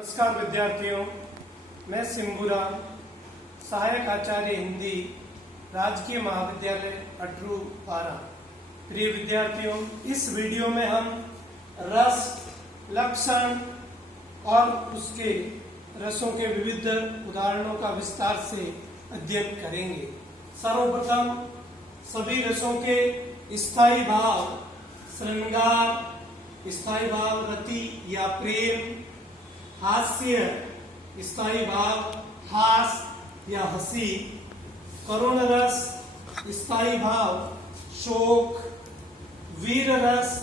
नमस्कार विद्यार्थियों, मैं सिंबूराम, सहायक आचार्य हिंदी, राजकीय महाविद्यालय अटरू पारा। प्रिय विद्यार्थियों, इस वीडियो में हम रस, लक्षण और उसके रसों के विविध उदाहरणों का विस्तार से अध्ययन करेंगे। सर्वप्रथम सभी रसों के स्थायी भाव श्रृंगार, स्थायी भाव रति या प्रेम, हास्य स्थायी भाव हास या हंसी, करुण रस स्थायी भाव शोक, वीर रस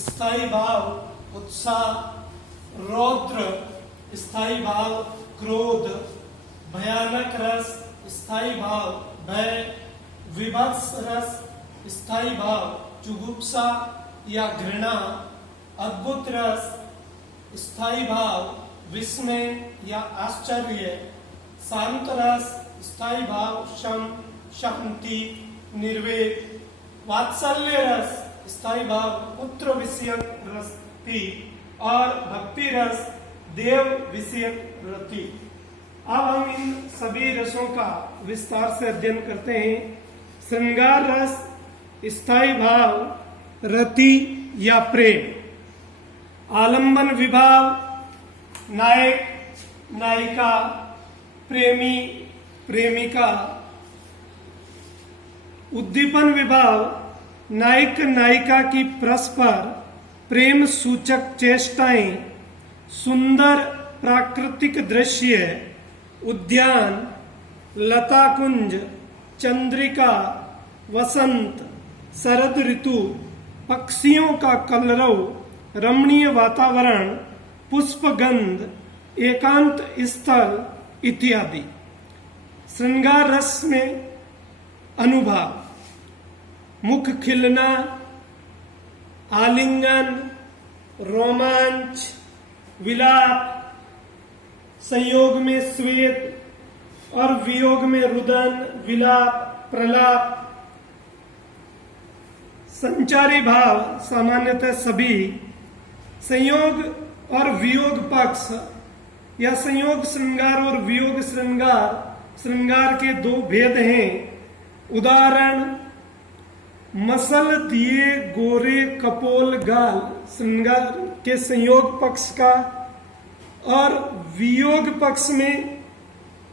स्थायी भाव उत्साह, रौद्र स्थायी भाव क्रोध, भयानक रस स्थायी भाव भय, विभत्स रस स्थायी भाव जुगुप्सा या घृणा, अद्भुत रस स्थायी भाव विस्मय या आश्चर्य, शांत रस स्थायी भाव शम, शांति, निर्वेद, वात्सल्य रस स्थायी भाव पुत्र विषयक रति और भक्ति रस देव विषयक रति। अब हम इन सभी रसों का विस्तार से अध्ययन करते हैं। श्रृंगार रस स्थायी भाव रति या प्रेम, आलंबन विभाव नायक नायिका, प्रेमी प्रेमिका, उद्दीपन विभाव नायक नायिका की परस्पर प्रेम सूचक चेष्टाएं, सुंदर प्राकृतिक दृश्य, उद्यान, लता कुंज, चंद्रिका, वसंत, शरद ऋतु, पक्षियों का कलरव, रमणीय वातावरण, पुष्पगंध, एकांत स्थल इत्यादि। श्रृंगार रस में अनुभाव मुख खिलना, आलिंगन, रोमांच, विलाप, संयोग में स्वेद और वियोग में रुदन, विलाप, प्रलाप। संचारी भाव सामान्यतः सभी संयोग और वियोग पक्ष या संयोग श्रृंगार और वियोग श्रृंगार, श्रृंगार के दो भेद हैं। उदाहरण, मसल दिए गोरे कपोल गाल श्रृंगार के संयोग पक्ष का, और वियोग पक्ष में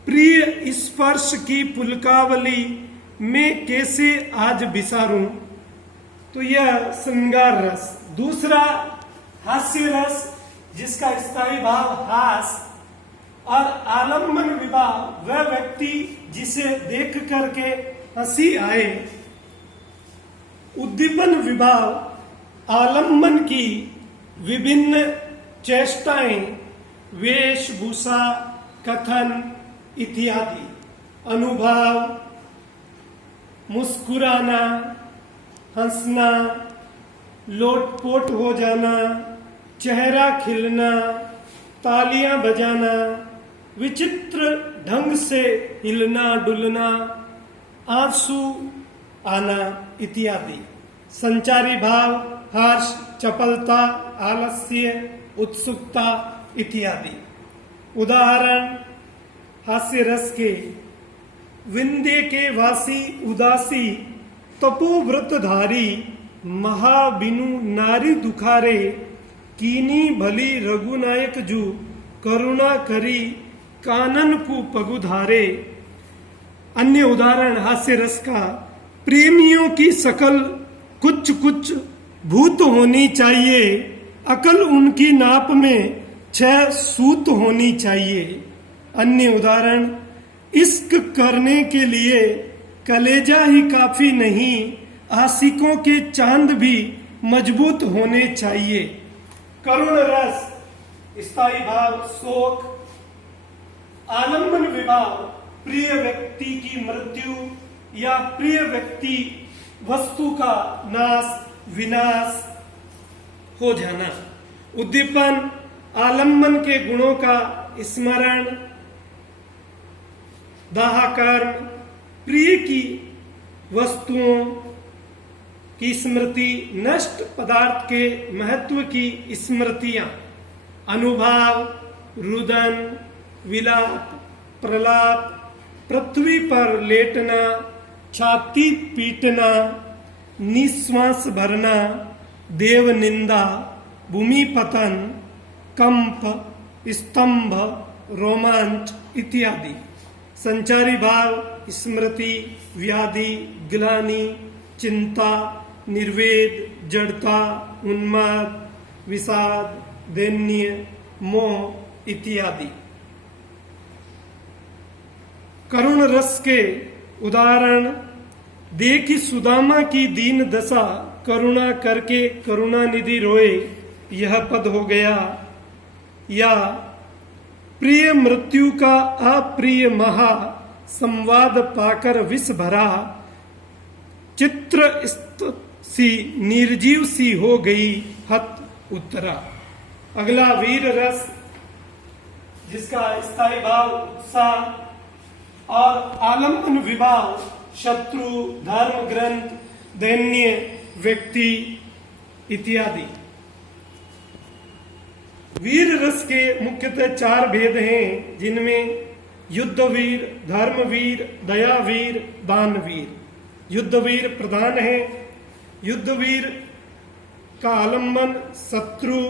प्रिय स्पर्श की पुलकावली में कैसे आज बिसारूं, तो यह श्रृंगार रस। दूसरा, हास्य रस जिसका स्थायी भाव हास और आलम्बन विभाव वह व्यक्ति जिसे देख करके हंसी आए, उद्दीपन विभाव आलम्बन की विभिन्न चेष्टाएं, वेशभूषा, कथन इत्यादि। अनुभाव मुस्कुराना, हंसना, लोटपोट हो जाना, चेहरा खिलना, तालियां बजाना, विचित्र ढंग से हिलना डुलना, आंसू आना इत्यादि। संचारी भाव हर्ष, चपलता, आलस्य, उत्सुकता इत्यादि। उदाहरण, हास्य रस के विंध्य के वासी उदासी, तपोव्रतधारी, महाबिनु नारी दुखारे, कीनी भली रघुनायक जू, करुणा करी कानन को पगुधारे। अन्य उदाहरण हास्य रस का, प्रेमियों की शकल कुछ कुछ भूत होनी चाहिए, अकल उनकी नाप में 6 सूत होनी चाहिए। अन्य उदाहरण, इश्क करने के लिए कलेजा ही काफी नहीं, आशिकों के चांद भी मजबूत होने चाहिए। करुण रस स्थायी भाव शोक, आलंबन विभाव प्रिय व्यक्ति की मृत्यु या प्रिय व्यक्ति वस्तु का नाश विनाश हो जाना। उद्दीपन आलंबन के गुणों का स्मरण, दाहकर्म, प्रिय की वस्तुओं की स्मृति, नष्ट पदार्थ के महत्व की स्मृतियां। अनुभाव रुदन, विलाप, प्रलाप, पृथ्वी पर लेटना, छाती पीटना, निश्वास भरना, देव निंदा, भूमि पतन, कंप, स्तंभ, रोमांच इत्यादि। संचारी भाव स्मृति, व्याधि, ग्लानि, चिंता, निर्वेद, जड़ता, उन्माद, विषाद, दैन्य, मोह इत्यादि। करुण रस के उदाहरण, देखी सुदामा की दीन दशा, करुणा करके करुणानिधि रोए, यह पद हो गया। या प्रिय मृत्यु का अप्रिय महा, संवाद पाकर विष भरा, चित्र सी निर्जीव सी हो गई, हत उत्तरा। अगला वीर रस, जिसका स्थायी भाव उत्साह और आलम्बन विभाव, शत्रु, धर्म ग्रंथ, दैन्य, व्यक्ति इत्यादि। वीर रस के मुख्यतः 4 भेद हैं, जिनमें युद्धवीर, धर्मवीर, दयावीर, दानवीर। युद्धवीर प्रधान है। युद्धवीर का आलम्बन शत्रु,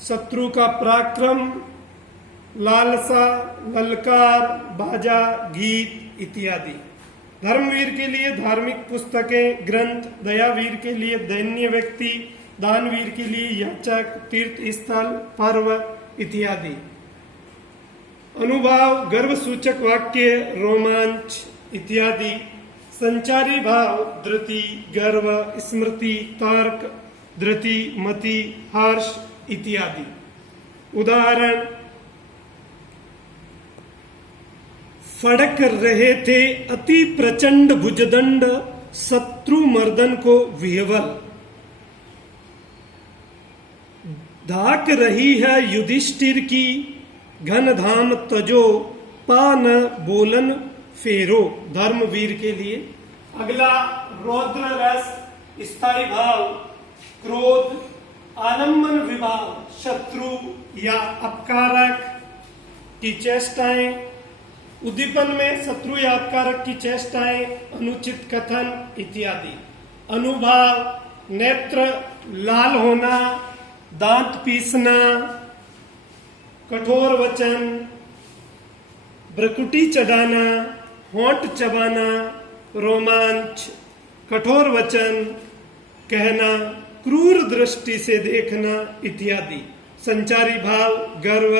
शत्रु का पराक्रम, लालसा, ललकार, बाजा, गीत इत्यादि। धर्मवीर के लिए धार्मिक पुस्तकें, ग्रंथ, दयावीर के लिए दैन्य व्यक्ति, दानवीर के लिए याचक, तीर्थ स्थल, पर्व इत्यादि। अनुभाव, गर्व सूचक वाक्य, रोमांच इत्यादि। संचारी भाव, धृति, गर्व, स्मृति, तर्क, धृति, मति, हर्ष इत्यादि। उदाहरण, फड़क रहे थे अति प्रचंड भुजदंड, शत्रु मर्दन को विह्वल। धाक रही है युधिष्ठिर की, घन धाम तजो, पान बोलन फेरो। धर्मवीर के लिए। अगला रौद्र रस, स्थायी भाव, क्रोध, आलम्बन विभाव, शत्रु या अपकारक की चेष्टाएं। उद्दीपन में शत्रु या अपकारक की चेष्टाएं, अनुचित कथन इत्यादि। अनुभाव, नेत्र लाल होना, दांत पीसना, कठोर वचन, भ्रकुटी चढ़ाना, होंठ चबाना। रोमांच, कठोर वचन कहना, क्रूर दृष्टि से देखना इत्यादि। संचारी भाव, गर्व,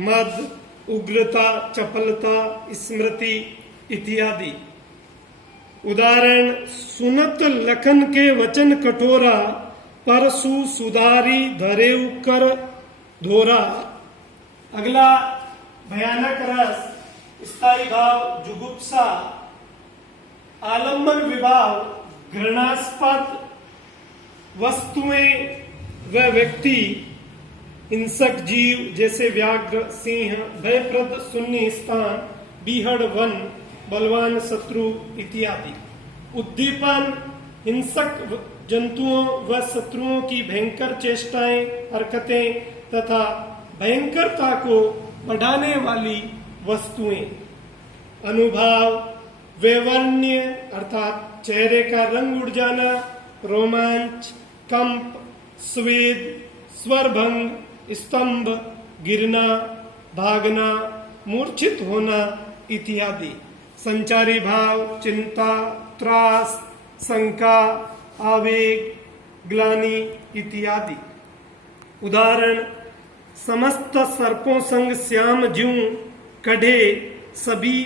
मद, उग्रता, चपलता, स्मृति इत्यादि। उदाहरण, सुनत लखन के वचन कठोरा, परसु सुधारी धरेउ कर धोरा। अगला भयानक रस, स्थायी भाव, जुगुप्सा, आलम्बन विभाव, घृणास्पद वस्तुएं व व्यक्ति, हिंसक जीव जैसे व्याघ्र, सिंह, भयप्रद शून्य स्थान, बीहड़ वन, बलवान शत्रु इत्यादि। उद्दीपन, हिंसक जंतुओं व शत्रुओं की भयंकर चेष्टाएं, हरकतें तथा भयंकरता को बढ़ाने वाली वस्तुएं। अनुभाव, वैवर्ण्य अर्थात चेहरे का रंग उड़ जाना, रोमांच, कंप, स्वेद, स्वरभंग, स्तंभ, गिरना, भागना, मूर्छित होना इत्यादि। संचारी भाव, चिंता, त्रास, शंका, आवेग, ग्लानि इत्यादि। उदाहरण, समस्त सर्पों संग श्याम ज्यों कढ़े, सभी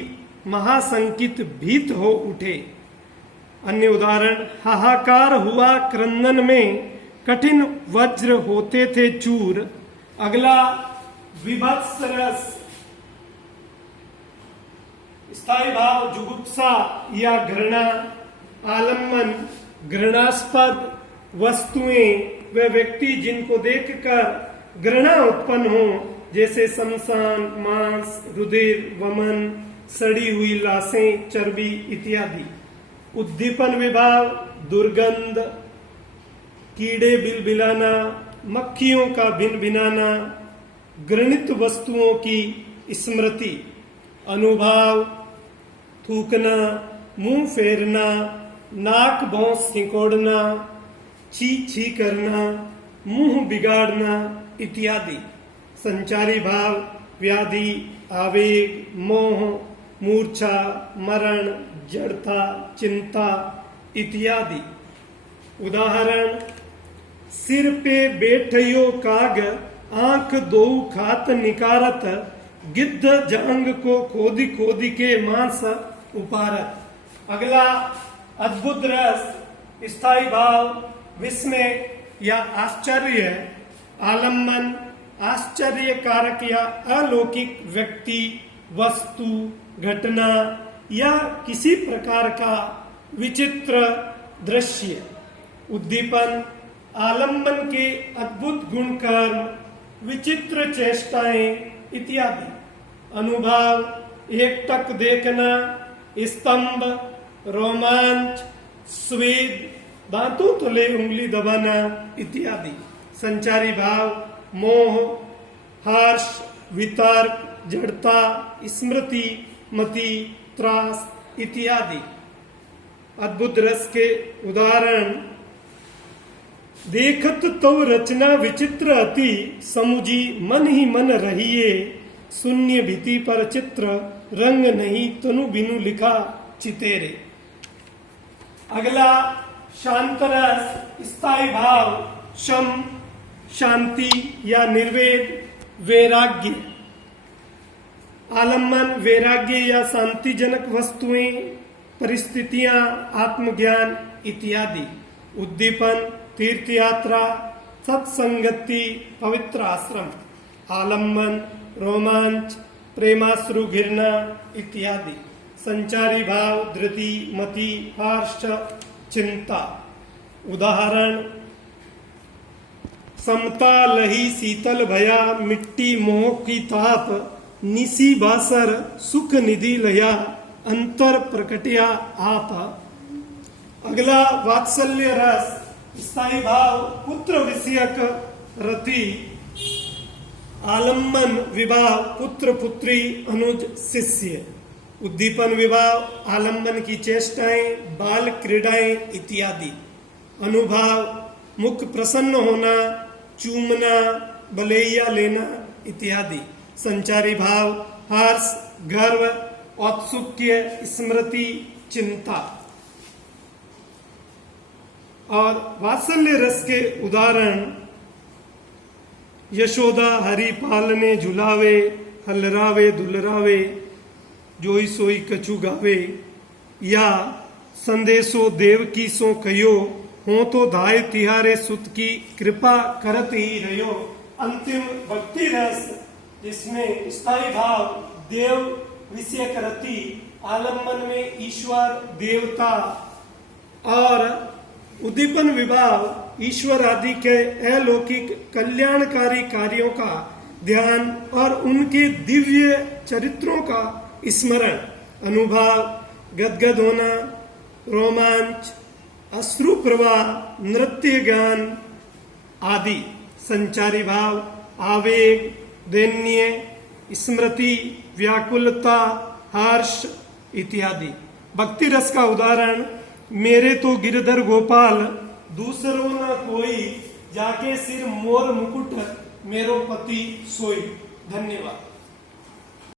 महासंकित भीत हो उठे। अन्य उदाहरण, हाहाकार हुआ क्रंदन में, कठिन वज्र होते थे चूर। अगला विभत्स रस, स्थायी भाव, जुगुप्सा या घृणा, आलम्बन, घृणास्पद वस्तुएं व व्यक्ति जिनको देखकर घृणा उत्पन्न हो, जैसे शमशान, मांस, रुधिर, वमन, सड़ी हुई लाशें, चर्बी इत्यादि। उद्दीपन विभाव, दुर्गंध, कीड़े बिलबिलाना, मक्खियों का भिनभिनाना, घृणित वस्तुओं की स्मृति, अनुभव, थूकना, मुंह फेरना, नाक भौं सिकोड़ना, छी छी करना, मुंह बिगाड़ना इत्यादि। संचारी भाव, व्याधि, आवेग, मोह, मूर्छा, मरण, जड़ता, चिंता इत्यादि। उदाहरण, सिर पे बैठयो काग, आंख दो खात निकारत, गिद्ध जांग को खोदी खोदी के मांस उपारत। अगला अद्भुत रस, स्थायी भाव, विस्मय या आश्चर्य, आलम्बन, आश्चर्यकारक या अलौकिक व्यक्ति, वस्तु, घटना या किसी प्रकार का विचित्र दृश्य। उद्दीपन, आलम्बन के अद्भुत गुण, कर्म, विचित्र चेष्टाएं इत्यादि। अनुभव, एकटक देखना, स्तंभ, रोमांच, स्वेद, दांतों तले उंगली दबाना इत्यादि। संचारी भाव, मोह, हर्ष, वितर्क, जड़ता, स्मृति, मति, त्रास इत्यादि। अद्भुत रस के उदाहरण, देखत तो रचना विचित्र अति, समुझी मन ही मन रहिए, शून्य भीति पर चित्र, रंग नहीं तनु बिनु लिखा चितेरे। अगला शांत रस, स्थायी भाव, शम, शांति या निर्वेद, वैराग्य। आलम्बन, वैराग्य या शांतिजनक वस्तुएं, परिस्थितियां, आत्मज्ञान इत्यादि। उद्दीपन, तीर्थ यात्रा, सत्संगति, पवित्र आश्रम। आलम्बन, रोमांच, प्रेमाश्रु घिरना इत्यादि। संचारी भाव, धृति, मति, हर्ष, चिंता। उदाहरण, समता लही शीतल भया, मिट्टी मोह की ताप, निसी बासर सुख निधि लया, अंतर प्रकटिया आप। अगला वात्सल्य रस, स्थायी भाव, पुत्र विषयक रति। आलम्बन विवाह, पुत्र पुत्री, अनुज शिष्य। उद्दीपन विवाह, आलम्बन की चेष्टाएं, बाल क्रीड़ाएं इत्यादि। अनुभव, मुख प्रसन्न होना, चूमना, बलैया लेना इत्यादि। संचारी भाव, हर्ष, गर्व, औत्सुक्य, स्मृति, चिंता। और वात्सल्य रस के उदाहरण, यशोदा हरि पालने झुलावे, हलरावे दुलरावे, जोई सोई कछु गावे। या संदेशो देवकी सो कयो, हो तो धाय तिहारे सुत की, कृपा करत ही रहो। अंतिम भक्ति रस, जिसमें स्थायी भाव, देव विषयक रति, आलम्बन में ईश्वर देवता, और उद्दीपन विभाव, ईश्वर आदि के अलौकिक कल्याणकारी कार्यों का ध्यान और उनके दिव्य चरित्रों का स्मरण। अनुभव, गदगद होना, रोमांच, अश्रु प्रवाह, नृत्य गान आदि। संचारी भाव, आवेग, दैन्य, स्मृति, व्याकुलता, हर्ष इत्यादि। भक्ति रस का उदाहरण, मेरे तो गिरधर गोपाल, दूसरों न कोई, जाके सिर मोर मुकुट, मेरो पति सोई। धन्यवाद।